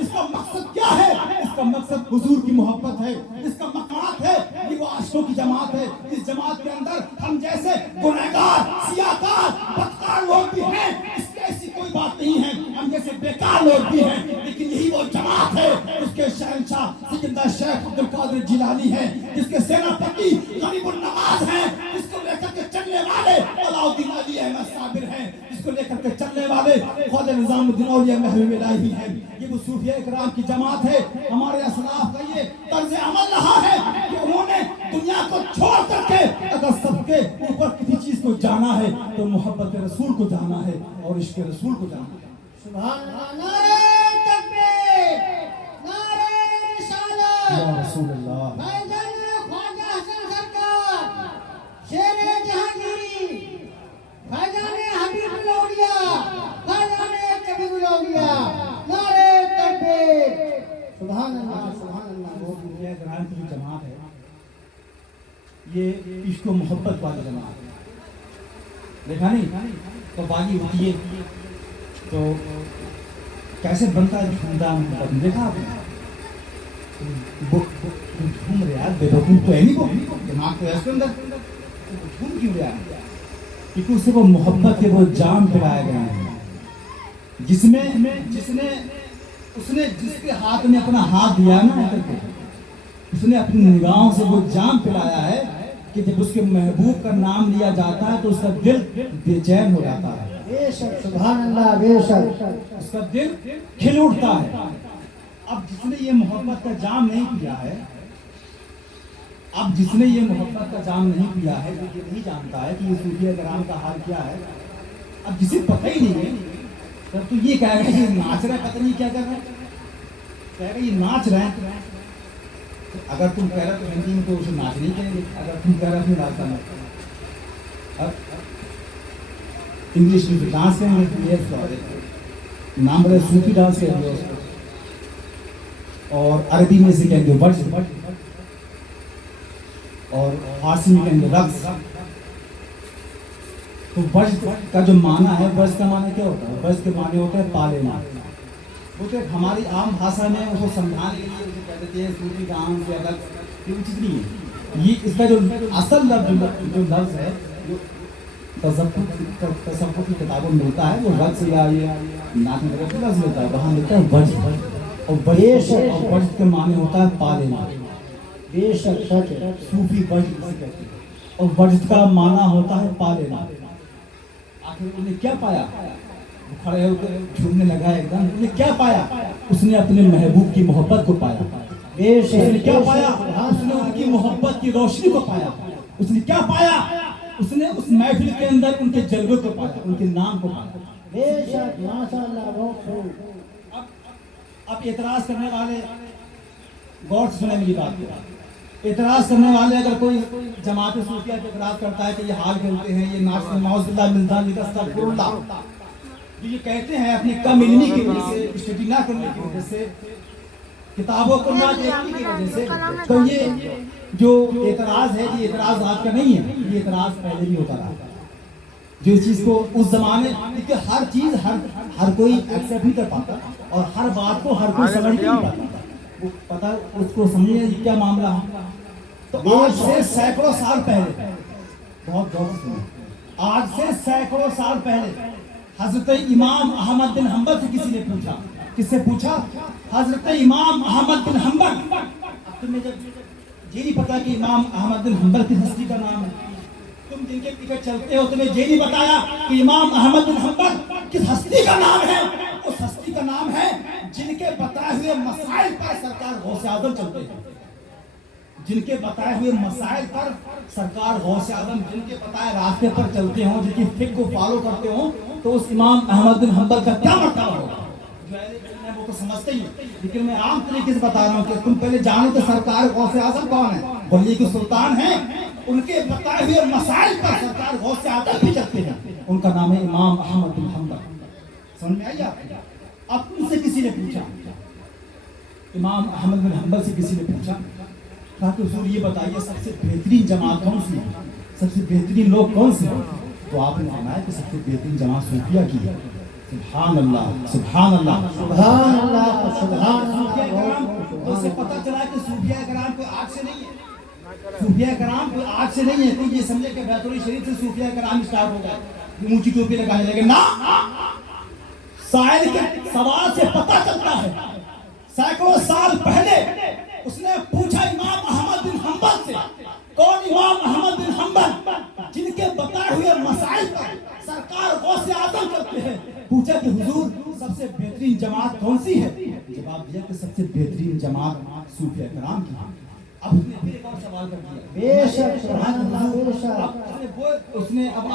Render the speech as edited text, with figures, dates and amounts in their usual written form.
اس کا مقصد کیا ہے؟ اس کا مقصد حضور کی محبت ہے، اس کا مقامات ہے، یہ وہ عاشقوں کی جماعت ہے۔ اس جماعت کے اندر ہم جیسے گنہگار، سیاہکار، بدکار لوگ بھی ہیں، اس کی ایسی کوئی بات نہیں ہے، ہم جیسے بیکار لوگ بھی ہیں، لیکن یہی وہ جماعت ہے اس کے شہنشاہ سیدنا شیخ عبد القادر جیلانی ہے، جس کے سیناپتی غریب النواز ہیں، جس کو لے کر کے چلنے والے علاؤالدین علی احمد صابر ہیں، جس کو لے کر کے چلنے والے خواجہ نظام الدین اولیاء محبوب الہی ہیں۔ یہ وہ صوفیہ اکرام کی جماعت ہے۔ ہمارے اسلاف کا یہ طرز عمل رہا ہے کہ انہوں نے دنیا کو چھوڑ کر کے اگر سب کے اوپر کسی چیز کو جانا ہے تو محبت رسول کو جانا ہے اور عشق رسول کو جانا ہے۔ سبحان اللہ، نعرہ تکبیر، نعرہ رسالت، یا رسول اللہ، بھائی خواجہ حسن سرکار، شیر جہانگیری، بھائی حبیب الاولیاء، بھائی کبیر الاولیاء، نعرہ تکبیر، سبحان اللہ، سبحان اللہ۔ وہ صوفیہ اکرام کی جو جماعت ہے یہ عشق و محبت والی جماعت ہے۔ دیکھا نہیں تو باغی ہوتی ہے تو کیسے بنتا ہے خاندان محبت؟ دیکھا آپ نے گھوم رہے ہیں، بے وقوف تو ہے نہیں، وہ دماغ تو ہے اس کے اندر، گھوم کیوں رہا ہے؟ کیونکہ اسے وہ محبت کے وہ جام پلائے گئے ہیں جس کے ہاتھ میں اپنا ہاتھ دیا نا، اس نے اپنی نگاہوں سے وہ جام پلایا ہے کہ جب اس کے محبوب کا نام لیا جاتا ہے تو اس کا دل بے چین ہو جاتا ہے، بے شک، سبحان اللہ، بے شک، اس کا دل کھل اٹھتا ہے۔ اب جس نے یہ محبت کا جام نہیں پیا ہے، وہ یہ نہیں جانتا ہے کہ یہ صوفیہ کرام کا حال کیا ہے۔ اب جسے پتہ ہی نہیں ہے تب تو یہ کہے گا یہ ناچ رہا ہے، پتہ نہیں کیا کر رہا ہے، کہے گا یہ ناچ رہے ہیں۔ اگر تم کہہ رہے تو ہندی میں تو اسے ناچ نہیں کہیں گے، اگر تم کہہ رہے تو ناچتا نہیں، انگلش میں ڈانس کہیں گے، نام بڑے صوفی ڈانس کہیں گے، اور عربی میں سے کہیں گے ورز، اور فارسی میں کہیں گے رقص۔ تو ورز کا جو معنی ہے، ورز کا معنی کیا ہوتا ہے؟ ورز کے معنی ہوتا ہے پا لینا۔ وہ تو ہماری عام بھاشا میں اس کو سمجھانے کے لیے اسے کہہ دیتے ہیں صوفی ڈانس یا رقص، یہ چیز نہیں ہے۔ یہ اس کا جو اصل لفظ ہے جو تصوف کی کتابوں میں ملتا ہے، وہ رقص یا یہ ناچ میں لفظ ملتا ہے، وہاں ملتا ہے ورز، اور ورز کے معنی ہوتا ہے پا لینا۔ بے شک، سچ ہے، صوفی ورز اسے کہتے ہیں، اور ورز کا معنی ہوتا ہے پا لینا۔ آخر انہوں نے کیا پایا؟ کھڑے ہو کر جھومنے لگا ایک دم، اس نے کیا پایا؟ اس نے اپنے محبوب کی محبت کو پایا۔ اس نے کیا پایا؟ اس نے ان کی محبت کی روشنی کو پایا۔ اس نے کیا پایا؟ اس نے اس محفل کے اندر ان کے جلوے کو پایا، ان کے نام کو پایا۔ بے شک، ماشاءاللہ، بہت خوب۔ اب اعتراض کرنے والے غور سے سنیں میری بات کو، اعتراض کرنے والے اگر کوئی جماعت صوفیہ پہ اعتراض کرتا ہے کہ یہ حال کھیلتے ہیں، یہ ناچ معوذ باللہ من ذالک استغفر اللہ، یہ کہتے ہیں اپنی کم علمی کی وجہ سے، اسٹڈی نہ کرنے کی وجہ سے، کتابوں کو نہ دیکھنے کی وجہ سے، تو یہ جو اعتراض ہے یہ اعتراض آج کا نہیں ہے، یہ اعتراض پہلے بھی ہوتا رہا۔ جو چیز کو اس زمانے کہ ہر چیز ہر کوئی ایکسیپٹ نہیں کر پاتا، اور ہر بات کو ہر کوئی سمجھ نہیں پاتا، وہ پتہ اس کو سمجھے کیا معاملہ ہے۔ تو آج سے سینکڑوں سال پہلے، بہت غور سے سنیں، آج سے سینکڑوں سال پہلے حضرت امام احمد بن حنبل سے کسی نے پوچھا، کس سے پوچھا؟ حضرت امام احمد بن حنبل۔ اب تمہیں جب یہ نہیں پتا کہ امام احمد بن حنبل کس ہستی کا نام ہے، تم جن کے پیچھے چلتے ہو تمہیں یہ نہیں بتایا کہ امام احمد بن حنبل کس ہستی کا نام ہے۔ اس ہستی کا نام ہے جن کے بتائے ہوئے مسائل پر سرکار غوث اعظم چلتے ہیں، جن کے بتائے ہوئے مسائل پر سرکار غوث اعظم جن کے بتائے راستے پر چلتے ہوں، جن کی فکر کو فالو کرتے ہوں، تو اس امام احمد بن حنبل کا کیا مرتبہ ہوگا؟ جو اہل علم ہے وہ تو سمجھتے ہی ہیں، لیکن میں عام طریقے سے بتا رہا ہوں کہ تم پہلے جانو کہ سرکار غوث اعظم کون ہے؟ بلی کے سلطان ہیں، ان کے بتائے ہوئے مسائل پر سرکار غوث اعظم بھی چلتے ہیں، ان کا نام ہے امام احمد بن حنبل۔ سمجھ میں آئی آپ؟ اب ان سے کسی نے پوچھا، امام احمد بن حنبل سے کسی نے پوچھا کہ حضور یہ بتائیے سب سے بہترین جماعت کون سی ہے، سب سے بہترین لوگ کون سے ہیں؟ تو آپ نے فرمایا کہ سب سے بہترین جماعت صوفیہ کی ہے، سبحان اللہ سبحان اللہ سبحان اللہ سبحان صوفیہ کرام اللہ تو سے پتہ چلا کہ صوفیہ کرام کوئی آگ سے نہیں ہے، صوفیہ کرام کوئی آگ سے نہیں ہے، کوئی یہ سمجھے کہ بیت الشریف سے صوفیہ کرام اسٹارٹ ہو گئے، اونچی ٹوپی لگانے لگے، نہ سائل کے سوال سے پتہ چلتا ہے سینکڑوں سال پہلے اس نے پوچھا امام احمد بن حنبل سے، کون امام احمد بن حنبل جن کے بتائے ہوئے مسائل پر سرکار غوث اعظم کرتے ہیں، پوچھا کہ حضور سب سے بہترین جماعت کون سی ہے؟ جواب دیا کہ سب سے بہترین جماعت صوفیہ کرام کی ہے۔ اب اس نے پھر ایک اور سوال کر دیا، بے شک سبحان اللہ بے شک اس نے اب